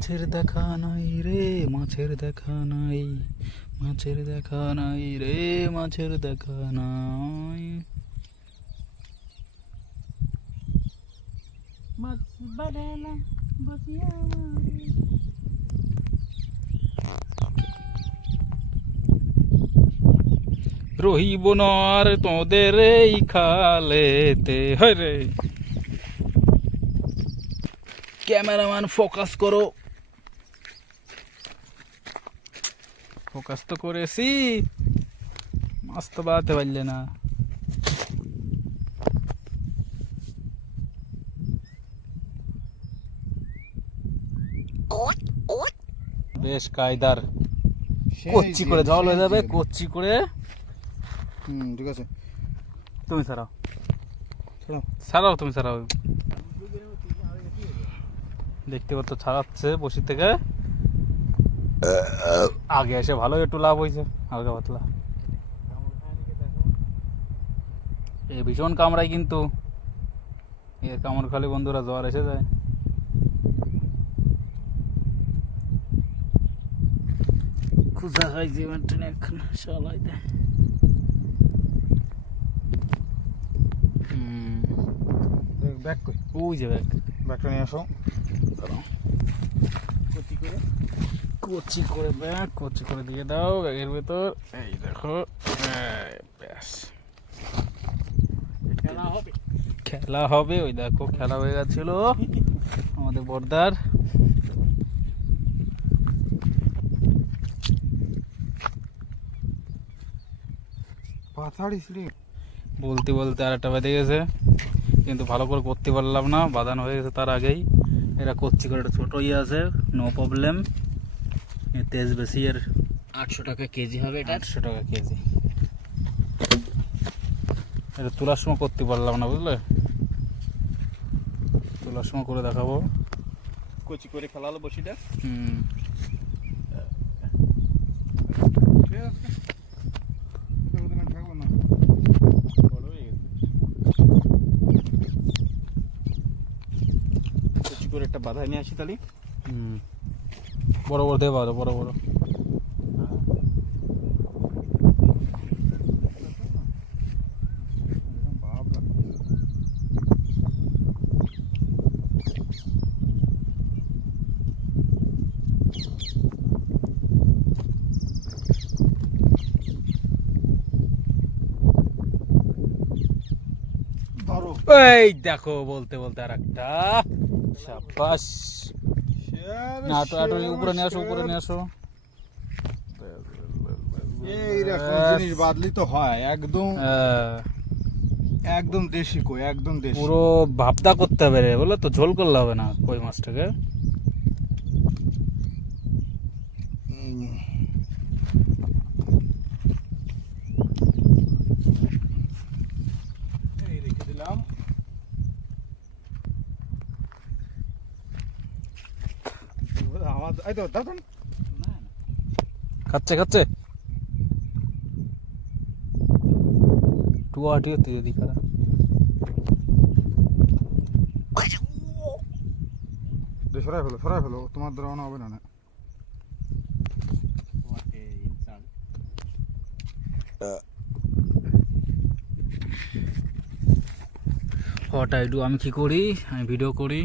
মাছের দেখা নাই রে মাছের দেখা নাই মাছের দেখা নাই রে মাছের দেখা নাই। মাছ বাড়ালা বসিয়া রহিব নর তোদের এই খালেতে হয় রে ক্যামেরাম্যান ফোকাস করো। ফোকাস তো করেছি। মাছ তো বাড়াতে পারলে না। বেশ কায়দার। কচ্ছি করে জল হয়ে যাবে কচ্ছি করে। হুম ঠিক আছে। তুমি সারাও ছাড়াও। সারাও তুমি সারাও দেখতে পাচ্ছ ছাড়াচ্ছে বসি থেকে। আগে এসে ভালো একটু লাভ হয়েছে হালকা পাতলা। এ ভীষণ কামড়ায় কিন্তু। এর কামড় খালি বন্ধুরা জ্বর এসে যায়। খুঁজা এখন দেয় ব্যাক কই? ওই যে ব্যাগ। ব্যাকটা নিয়ে আসো। কচি করে। কচি করে ব্যাগ কচি করে দিয়ে দাও ব্যাগের ভেতর। এই দেখো ব্যাস। খেলা হবে। খেলা হবে ওই দেখো খেলা হয়ে গেছিল আমাদের বর্দার। বলতে বলতে আর একটা বেঁধে গেছে কিন্তু ভালো করে করতে পারলাম না বাঁধানো হয়ে গেছে তার আগেই। এরা করছি করে একটা ছোটো ইয়ে আছে নো প্রবলেম তেজ বেশি এর আটশো টাকা কেজি হবে এটা? আটশো টাকা কেজি। এটা তোলার সময় করতে পারলাম না বুঝলে? তোলার সময় করে দেখাবো। কচি করে খেলালো বসিটা? হুম। করে একটা বাধা নিয়ে আসি তাহলে। হুম। বড় বড় দেবা বড় বড় এই দেখো বলতে বলতে আর একটা সাবাস না আটো উপরে নিয়ে আসো উপরে নিয়ে আসো এইরকম জিনিস বাদলি তো হয় একদম একদম দেশি কই একদম দেশি। পুরো ভাবদা করতে হবে রে বলে তো ঝোল করলে হবে না কই মাছটাকে? এই তো দাদন খাচ্ছে খাচ্ছে? টুয়াটি হতে যদি কারা সরাই ফেলো সরাই ফেলো তোমার দ্বারা হবে না না। হট আইডু আমি কি করি? আমি ভিডিও করি।